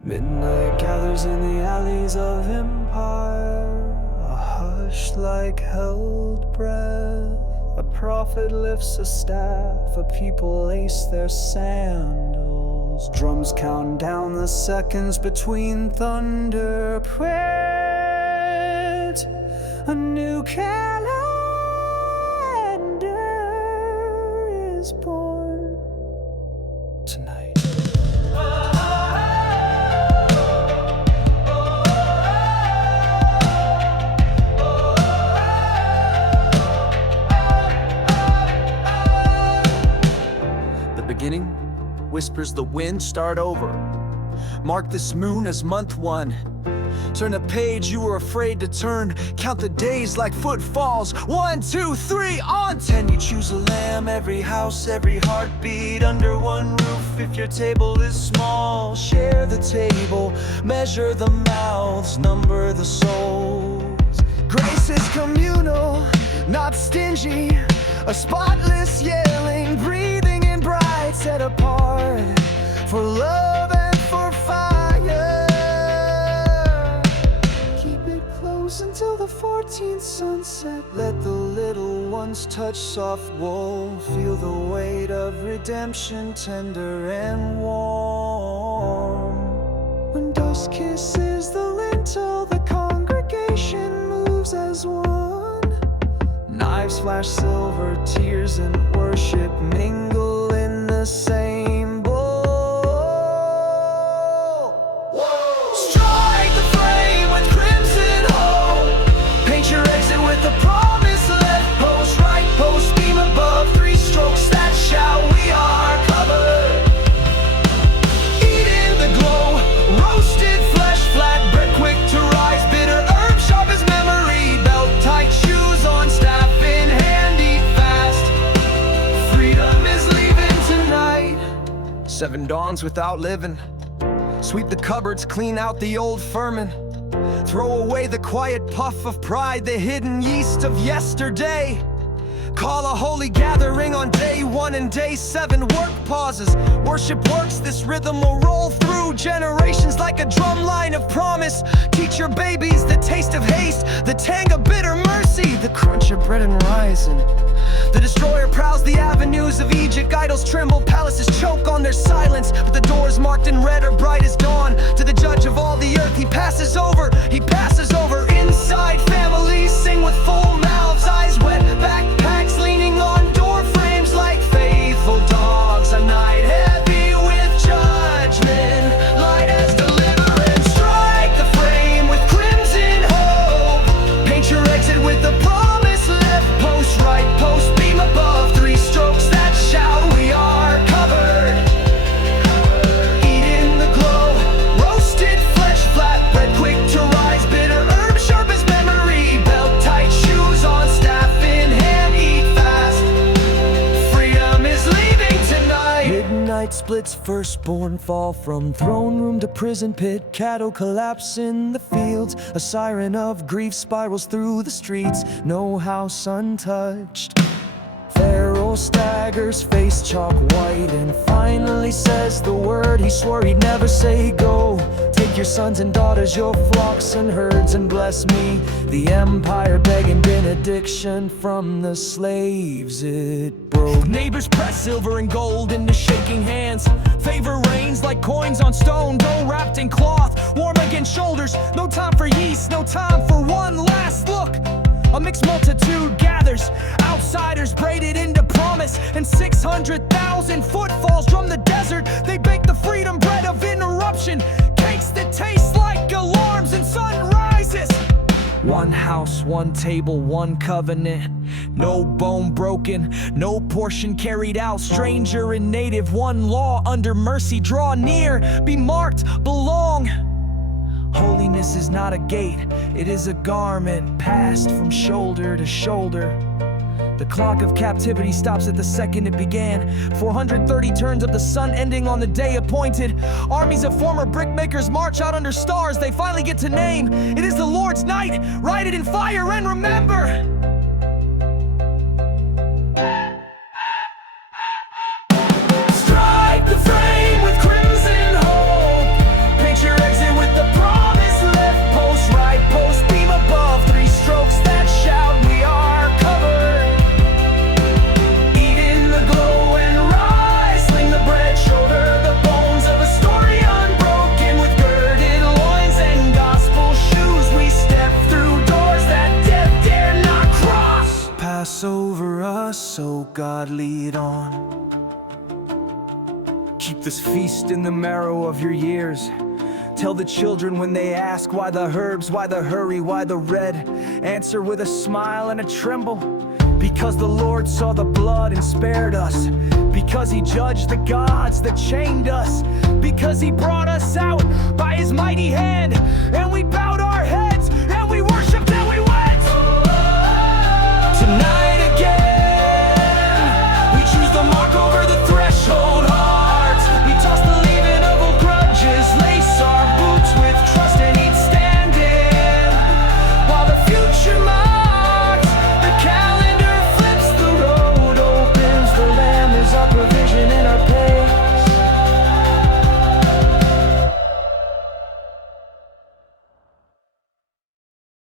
Midnight gathers in the alleys of empire, a hush like held breath. A prophet lifts a staff, a people lace their sandals. Drums count down the seconds between thunder. Print a new calendar is born tonight. Beginning, whispers the wind, start over. Mark this moon as month one. Turn a page you were afraid to turn. Count the days like footfalls. 1, 2, 3, on 10. You choose a lamb, every house, every heartbeat under one roof. If your table is small, share the table. Measure the mouths, number the souls. Grace is communal, not stingy. A spotless yelling, breathing in bright, set apart for love and for fire. Keep it close until the 14th sunset. Let the little ones touch soft wool. Feel the weight of redemption, tender and warm. When dusk kisses the lintel, the congregation moves as one. Knives flash silver, tears and worship mingle in the same bowl. Whoa. Strike the flame with crimson hope. Paint your exit with the promise. Left post, right post, beam above. 3 strokes, that shout, we are covered. Eat in the glow, roasted flesh, flat bread quick to rise. Bitter herb, sharp as memory. Belt tight shoes on staff. 7 dawns without living. Sweep the cupboards, clean out the old vermin. Throw away the quiet puff of pride, the hidden yeast of yesterday. Call a holy gathering on day 1 and day 7. Work pauses, worship works, this rhythm will roll through generations like a drum line of promise. Teach your babies the taste of haste, the tang of bitter mercy, the crunch of bread and rising. The destroyer prowls the avenues of Egypt. Idols tremble, palaces choke on their silence. But the doors marked in red are bright as dawn. To the judge of all the earth, he passes over. He passes over. Inside, families sing with full mouths, eyes wet, backpacks leaning on door frames like faithful dogs. A night heavy with judgment, light as deliverance. Strike the frame with crimson hope. Paint your exit with the promise. Left post, right post, beam above. 3 strokes, that shout, we are covered. Eat in the glow, roasted flesh, flat bread quick to rise. Bitter herb, sharp as memory. Belt tight shoes on, staff in hand, eat fast. Freedom is leaving tonight. Midnight splits, firstborn fall from throne room to prison pit. Cattle collapse in the fields. A siren of grief spirals through the streets. No house untouched. Pharaoh staggers, face chalk white, and finally says the word he swore he'd never say. Go, take your sons and daughters, your flocks and herds, and bless me. The empire begging benediction from the slaves it broke. Neighbors press silver and gold into shaking hands. Favor reigns like coins on stone, dough wrapped in cloth, warm against shoulders. No time for yeast, no time for one last look. A mixed multitude gathers, outsiders braided into promise, and 600,000 footfalls from the desert. They bake the freedom bread of interruption, cakes that taste like alarms and sunrises. One house, one table, one covenant. No bone broken, no portion carried out. Stranger and native, one law under mercy. Draw near, be marked, belong. Holiness is not a gate, it is a garment passed from shoulder to shoulder. The clock of captivity stops at the second it began. 430 turns of the sun ending on the day appointed. Armies of former brickmakers march out under stars. They finally get to name. It is the Lord's night. Write it in fire and remember. Strike the frame with crimson hope. Paint your God, lead on. Keep this feast in the marrow of your years. Tell the children when they ask, why the herbs, why the hurry, why the red? Answer with a smile and a tremble. Because the Lord saw the blood and spared us. Because he judged the gods that chained us. Because he brought us